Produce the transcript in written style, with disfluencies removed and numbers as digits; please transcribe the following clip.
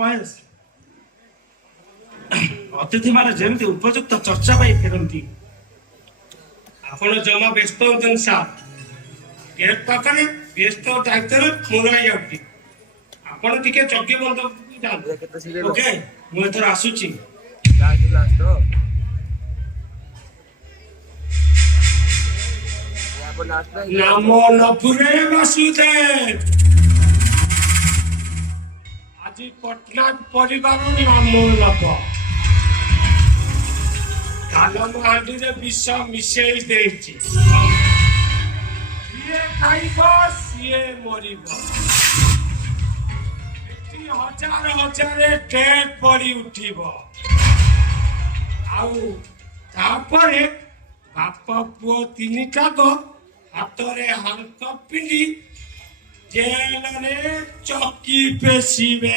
ମହେଶ ଅତିଥି ମାନେ ଯେମିତି ଉପଯୁକ୍ତ ଚର୍ଚ୍ଚା ପାଇ ଫେରନ୍ତି। ଆପଣ ଜମା ବ୍ୟସ୍ତ ହୁଅନ୍ତୁନି ସାର୍। ଗେଟ୍ ପାଖରେ ବ୍ୟସ୍ତ ଦାୟିତ୍ୱରେ ମୋର ଯାଉଛି। ଆପଣ ଟିକେ ଚକି ବନ୍ଦ ଯାଆନ୍ତୁ। ଓକେ, ମୁଁ ଏଥର ଆସୁଛି। ନାମ ନପୁରେ ବାସୁଦେବ। ଆଜି ପଟ୍ଟନାୟକ ପରିବାର ନାମ ନବ। କାଲମ ହାଣ୍ଡିରେ ବିଷ ମିଶେଇ ଦେଇଛି। ସିଏ ଖାଇବ ସିଏ ମରିବ। ଏଠି ହଜାର ହଜାର ଡେଡ୍ ପଡି ଉଠିବ। ଆଉ ତାପରେ ବାପ ପୁଅ ତିନିଟାକ ହାତରେ ହାଣ୍ଡକପ୍ ପିନ୍ଧି ଜେଲରେ ଚକି ପେଶିବେ।